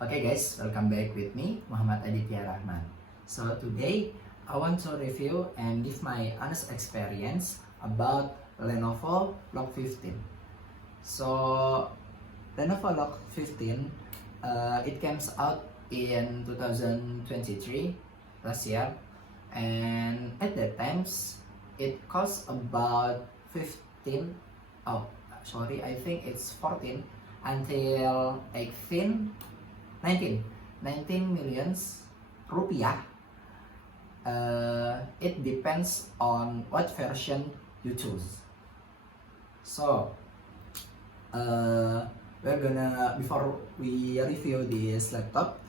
Okay guys, welcome back with me, Muhammad Aditya Rahman. So today, I want to review and give my honest experience about Lenovo Log 15. So, Lenovo Log 15, it comes out in 2023, last year. And at that times, it costs about 15, oh, sorry, I think it's 14 until 19 millions rupiah. It depends on what version you choose. So before we review this laptop,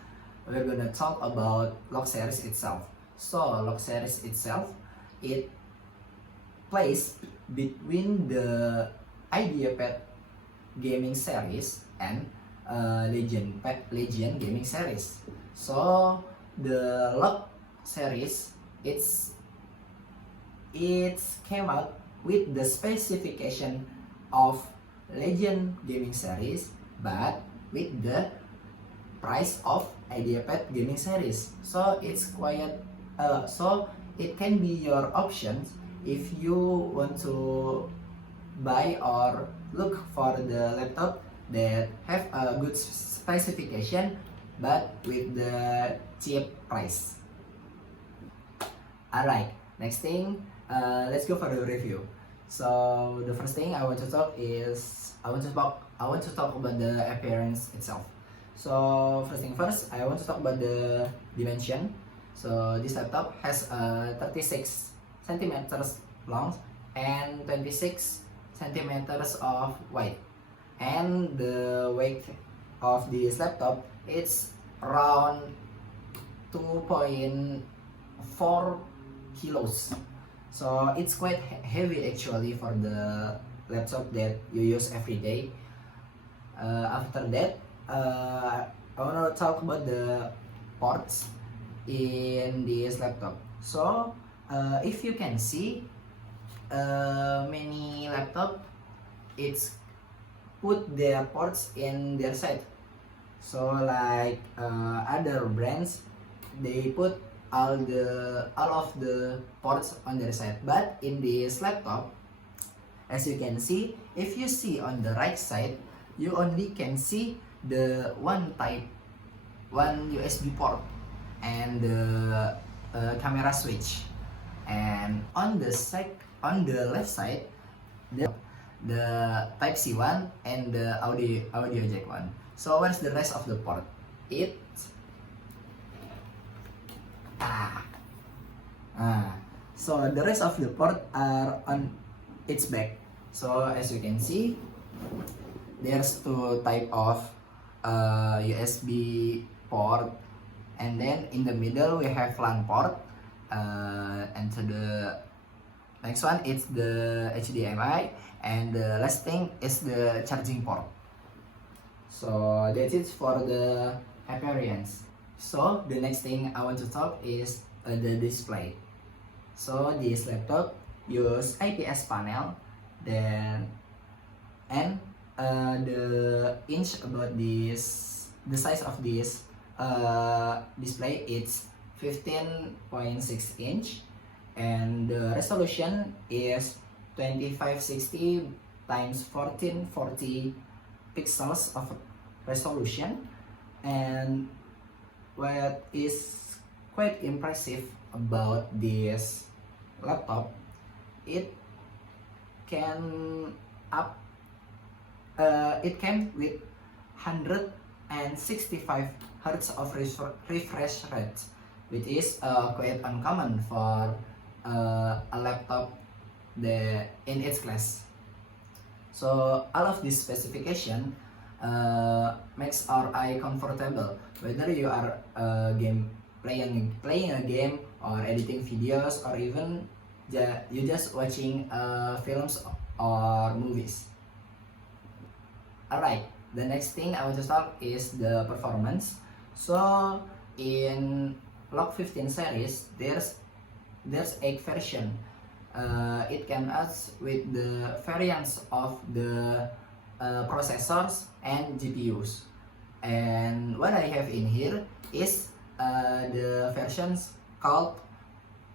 we're gonna talk about Log series itself. So Log series itself, it plays between the IdeaPad gaming series and Legion gaming series. So the Log series, it came out with the specification of Legion gaming series, but with the price of IdeaPad gaming series. So it's quite so it can be your options if you want to buy or look for the laptop that have a good specification but with the cheap price. Alright, next thing, let's go for the review. So the first thing I want to talk about the appearance itself. So first thing first, I want to talk about the dimension. So this laptop has 36 centimeters long and 26 centimeters of wide, and the weight of this laptop, it's around 2.4 kilos. So it's quite heavy actually for the laptop that you use every day. After that, I want to talk about the ports in this laptop. So if you can see, many laptop, it's put their ports in their side. So like other brands, they put all of the ports on their side. But in this laptop, as you can see, if you see on the right side, you only can see the one USB port and the camera switch. And on the left side, the Type-C one and the audio jack one. So where's the rest of the port? So the rest of the port are on its back. So as you can see, there's two type of USB port, and then in the middle we have LAN port, and to the next one it's the HDMI, and the last thing is the charging port. So that's it for the appearance. So the next thing I want to talk is the display. So this laptop use IPS panel, then and the inch about this, the size of this display, it's 15.6 inch, and the resolution is 2560 times 1440 pixels of resolution. And what is quite impressive about this laptop, it can with 165 Hz of refresh rate, which is quite uncommon for a laptop in its class. So all of this specification makes our eye comfortable, whether you are playing a game or editing videos, or even you just watching films or movies. Alright, the next thing I want to talk is the performance. So in Log 15 series, there's 8 version. It comes with the variants of the processors and GPUs. And what I have in here is the versions called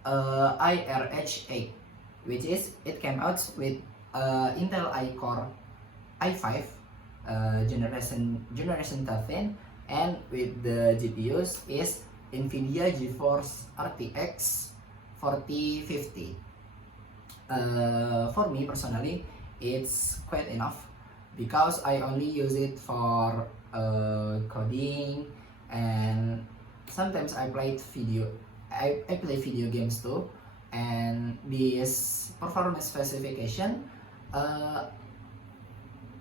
IRH8, which is it came out with Intel iCore i5 generation 13, and with the GPUs is NVIDIA GeForce RTX 4050. For me personally, it's quite enough because I only use it for coding, and sometimes I play video games too. And this performance specification,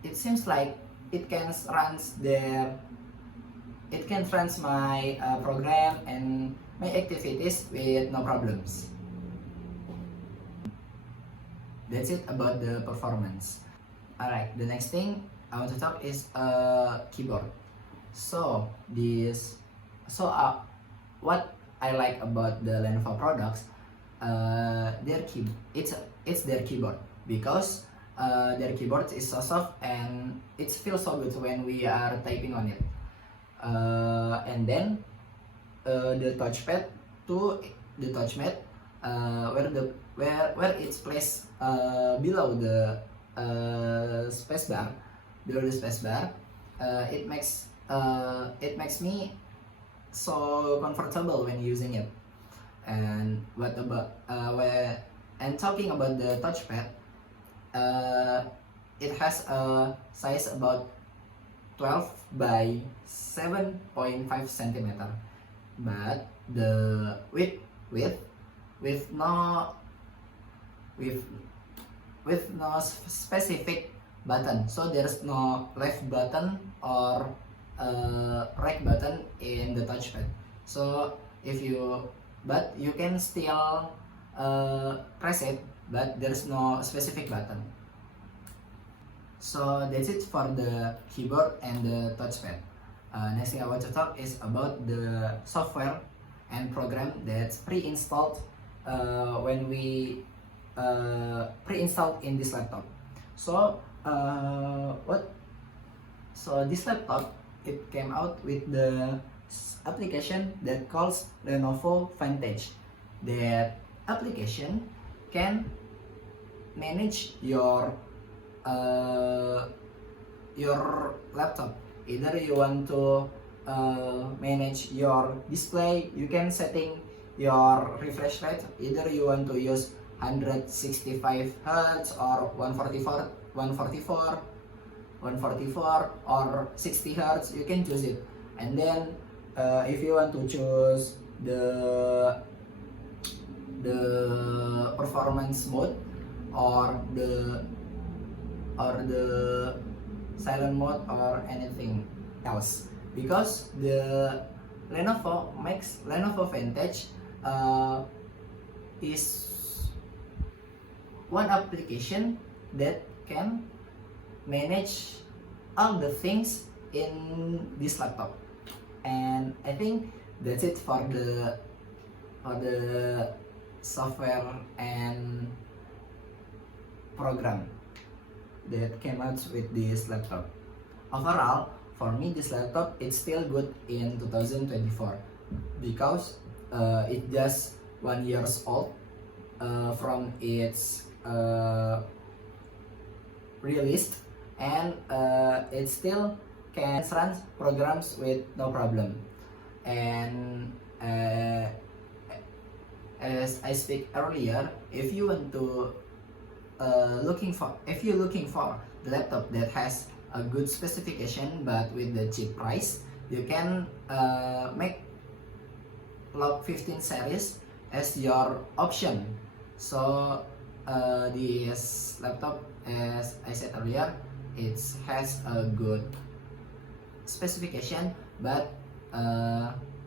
it seems like it can run my program and my activities with no problems. That's it about the performance. Alright, the next thing I want to talk is keyboard. What I like about the Lenovo products, it's their keyboard, because their keyboard is so soft and it feels so good when we are typing on it. And then the touchpad where it's placed below the spacebar, it makes me so comfortable when using it. And talking about the touchpad, it has a size about 12 by 7.5 centimeter, but the width with no specific button, so there's no left button or right button in the touchpad. So but you can still press it, but there's no specific button. So that's it for the keyboard and the touchpad. Next thing I want to talk is about the software and program that's pre-installed when we pre-installed in this laptop. So this laptop, it came out with the application that calls Lenovo Vantage. That application can manage your laptop. Either you want to manage your display, you can setting your refresh rate. Either you want to use 165 Hz or 144 or 60 Hz, you can choose it. And then if you want to choose the performance mode or the silent mode or anything else, because the Lenovo Vantage is one application that can manage all the things in this laptop. And I think that's it for the software and program that came out with this laptop. Overall, for me, this laptop, it's still good in 2024 because it's just 1 year old from its released, and it still can run programs with no problem. And as I speak earlier, if you want to if you're looking for the laptop that has a good specification but with the cheap price, you can make Log 15 series as your option. So this laptop, as I said earlier, it has a good specification but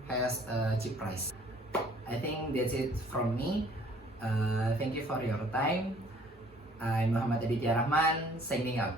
has a cheap price. I think that's it from me. Thank you for your time. I'm Muhammad Aditya Rahman, signing out.